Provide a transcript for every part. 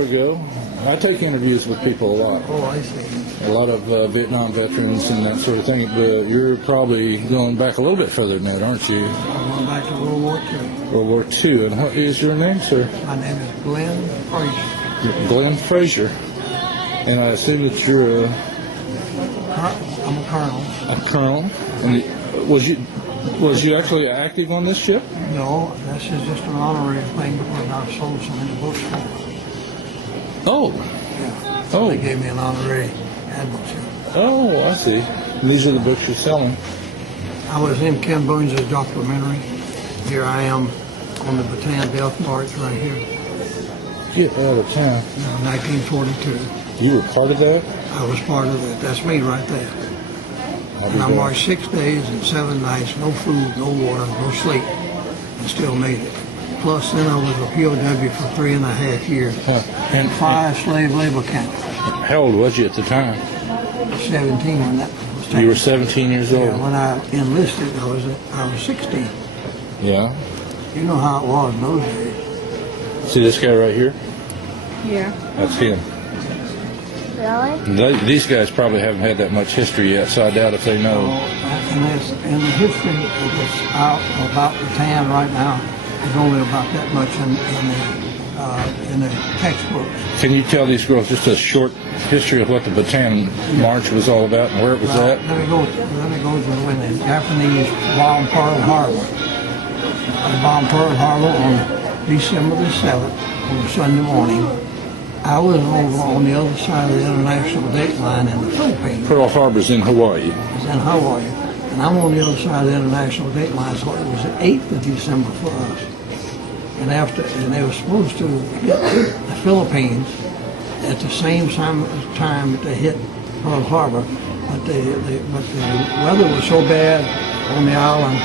we go. I take interviews with people a lot. Oh, I see. A lot of Vietnam veterans and that sort of thing. But you're probably going back a little bit further than that, aren't you? I'm going back to World War II. World War II. And what is your name, sir? My name is Glenn Frazier. Glenn Frazier. And I assume that you're I'm a colonel. a colonel. And was you actually active on this ship? No, this is just an honorary thing because I've sold so many books for them. Oh. Yeah. Oh. They gave me an honorary admiralship. Oh, I see. And these are the books you're selling. I was in Ken Burns' documentary. Here I am on the Bataan Death March right here. Get out of town. 1942. You were part of that? I was part of that. That's me right there. And I marched 6 days and 7 nights, no food, no water, no sleep, and still made it. Plus, then I was a POW for 3.5 years. And 5 slave labor camps. how old was you at the time? 17 when that was taken. You were 17 years old? Yeah, when I enlisted, I was 16. Yeah. You know how it was in those days. See this guy right here? Yeah. That's him. Really? These guys probably haven't had that much history yet, so I doubt if they know. And the history that's out about Bataan right now is only about that much in the textbooks. Can you tell these girls just a short history of what the Bataan March was all about and where it was at? Uh-huh. Let me go to when the Japanese bombed Pearl Harbor. They bombed Pearl Harbor on December the 7th, on Sunday morning. I was over on the other side of the international date line in the Philippines. Pearl Harbor's in Hawaii. It's in Hawaii. And I'm on the other side of the international date line, so it was the 8th of December for us. And they were supposed to hit the Philippines at the same time that they hit Pearl Harbor, but the weather was so bad on the island,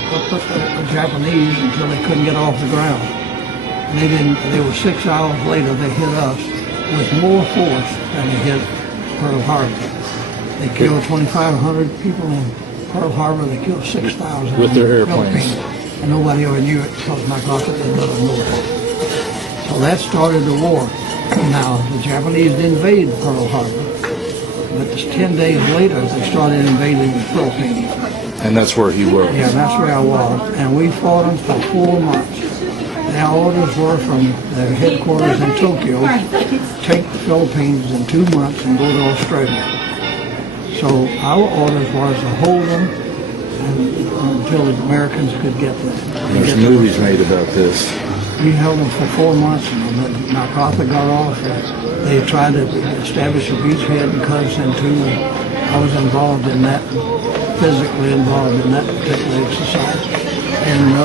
the Japanese until they couldn't get off the ground. And they were 6 hours later, they hit us with more force than they hit Pearl Harbor. They killed 2,500 people in Pearl Harbor. They killed 6,000 with their in the airplanes. Philippines. And nobody ever knew it because my God, they never knew it. So that started the war. Now, the Japanese invaded Pearl Harbor, but 10 days later, they started invading the Philippines. And that's where he was. Yeah, that's where I was. And we fought them for 4 months. Their orders were from their headquarters in Tokyo, take the Philippines in 2 months and go to Australia. So our orders was to hold them until the Americans could get them. There's movies made about this. We held them for 4 months, and when MacArthur got off, they tried to establish a beachhead and cut us in two. I was involved in that, physically involved in that particular exercise. And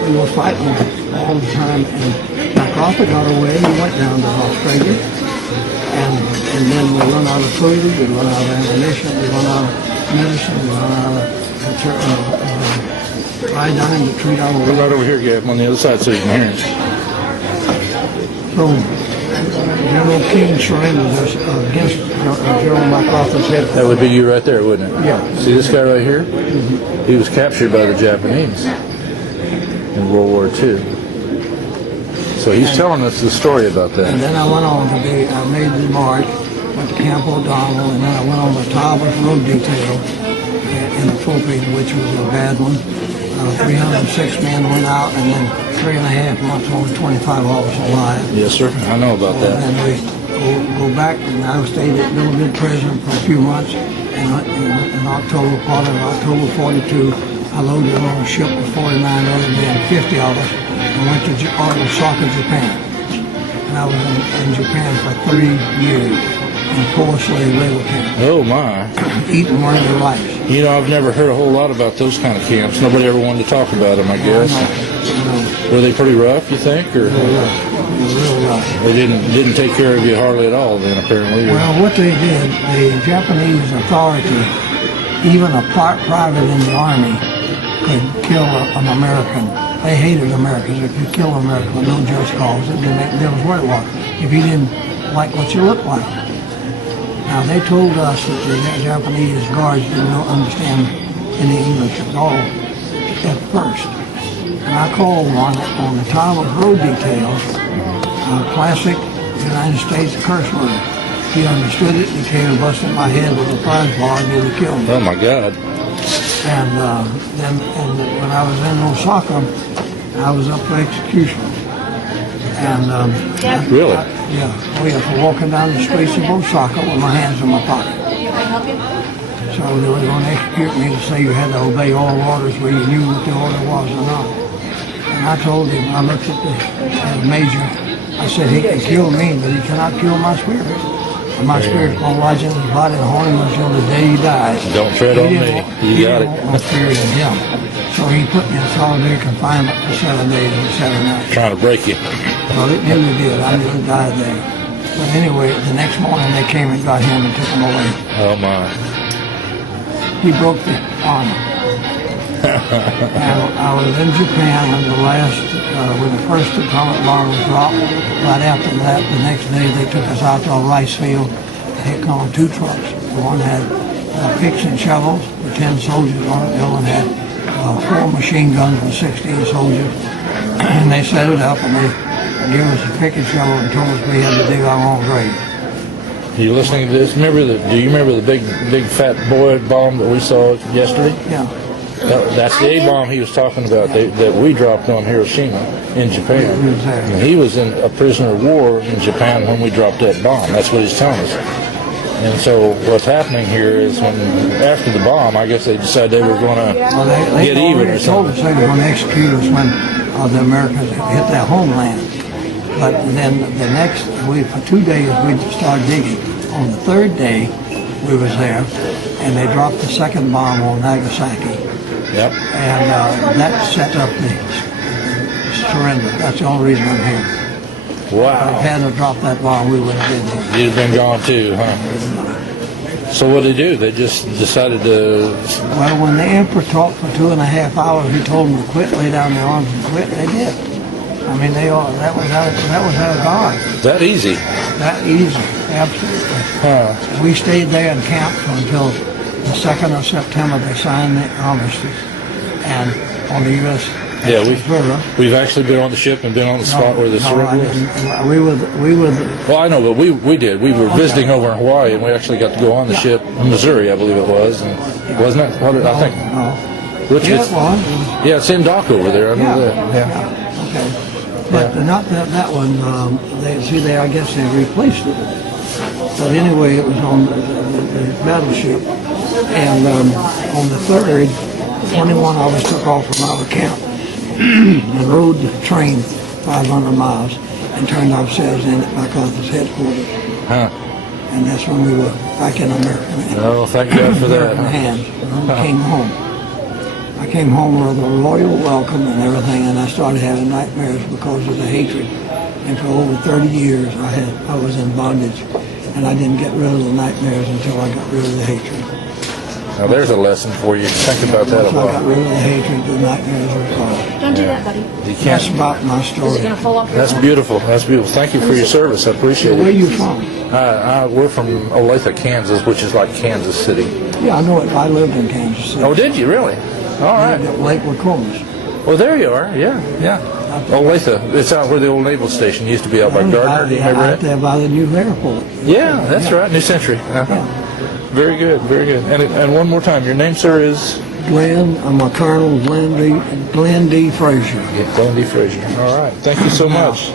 we were fighting all the time, and MacArthur got away. He went down to Australia, and then we run out of food, we run out of ammunition, we run out of medicine, we run out of iodine to treat our wounds. Right over here, Gav, on the other side so you can hear us. So General King surrendered us against General MacArthur's head. That would be you right there, wouldn't it? Yeah. See this guy right here? He was captured by the Japanese in World War II. So he's telling us the story about that. And then I went on I made the march, went to Camp O'Donnell, and then I went on the Towers Road Detail in the Philippines, which was a bad one. 306 men went out, and then 3.5 months, only 25 of us alive. Yes, sir. I know about that. And we go back, and I stayed at Billerud Prison for a few months. In October, part of October 42, I loaded on a ship with 49 other men, 50 of us, and went to Osaka, Japan. And I was in Japan for 3 years in 4 slave labor camps. Oh, my. Eating murder rice. You know, I've never heard a whole lot about those kind of camps. Nobody ever wanted to talk about them, I guess. No. Were they pretty rough, you think? Or Real rough. they didn't take care of you hardly at all then, apparently? Or? Well, what they did, the Japanese authority, even a private in the army, could kill an American. They hated Americans. If you kill an American with no just cause, it didn't make a difference what it was. If you didn't like what you looked like. Now, they told us that the Japanese guards didn't understand any English at all at first. And I called one on the Tyler Road Details, classic United States curse word. He understood it, and he came and busted my head with a prize bar and nearly killed me. Oh my God. And then when I was in Osaka, I was up for execution. And Really? we were walking down the streets of Osaka with my hands in my pocket. So they were going to execute me to say you had to obey all orders, where you knew what the order was or not. And I told him, I looked at the major, I said, he can kill me, but he cannot kill my spirit. And my spirit's going to lodge in his body and haunt him until the day he dies. Don't tread on me. You got it. He didn't want my spirit in him. So he put me in solitary confinement for 7 days and 7 nights. Trying to break you. Well, it nearly did. I nearly died there. But anyway, the next morning they came and got him and took him away. Oh my. He broke the armor. And I was in Japan when when the first atomic bomb was dropped. Right after that, the next day they took us out to a rice field and hit on 2 trucks. One had picks and shovels with 10 soldiers on it. The other one had 4 machine guns with 16 soldiers. And they set it up and they gave us a pick and shovel and told us we had to dig our own grave. You listening to this? Do you remember the big fat boy bomb that we saw yesterday? Yeah. That's the A-bomb he was talking about that we dropped on Hiroshima in Japan. And he was in a prisoner of war in Japan when we dropped that bomb. That's what he's telling us. And so what's happening here is when after the bomb, I guess they decided they were going to get even or something. They were going to execute us when the Americans hit their homeland. But then for 2 days we started digging. On the 3rd day we was there, and they dropped the 2nd bomb on Nagasaki. Yep. And that set up the surrender. That's the only reason I'm here. Wow. If they hadn't dropped that bomb, we would have been here. You'd have been gone too, huh? So what did they do? They just decided to... Well, when the emperor talked for 2.5 hours, he told them to quit, lay down their arms and quit. They did. I mean, that was out of God. That easy? That easy, absolutely. Huh. We stayed there in camp until the 2nd of September. They signed the armistice, and on the U.S. Yeah, River. we've actually been on the ship and been on the spot where the surrender was. We were. Well, I know, but we did. We were visiting over in Hawaii, and we actually got to go on the ship in Missouri, I believe it was, and wasn't it? I think. No. Which Yeah, is, it was. yeah, it's in dock over there. I know that. Yeah. Okay. But not that one. I guess they replaced it. But anyway, it was on the battleship, and on the 3rd, 21 of us took off from our camp and rode the train 500 miles and turned ourselves in at MacArthur's headquarters. Huh. And that's when we were back in American Oh, thank God for that. American hands. And I came home. I came home with a royal welcome and everything, and I started having nightmares because of the hatred. And for over 30 years, I was in bondage, and I didn't get rid of the nightmares until I got rid of the hatred. Now there's a lesson for you. Think about that a Once I got lot. rid of the hatred, the nightmares were gone. Don't do that, buddy. You That's can't. about my Is it story. going to fall off your That's phone? beautiful. That's beautiful. Thank you for your service. I appreciate Where are it. you from? We're from Olathe, Kansas, which is like Kansas City. Yeah, I know it. I lived in Kansas City. Oh, did you really? All I right. lived at Lake Wacomas. Well, there you are. Yeah. Olathe. It's out where the old naval station used to be out by Gardner. Do you remember Out that? there by the new airport. Yeah, that's right. New Century. Very good. Very good. And one more time, your name, sir, is Glenn, I'm a Colonel Glenn D. Frazier. Glenn D. Frazier. All right. Thank you so much.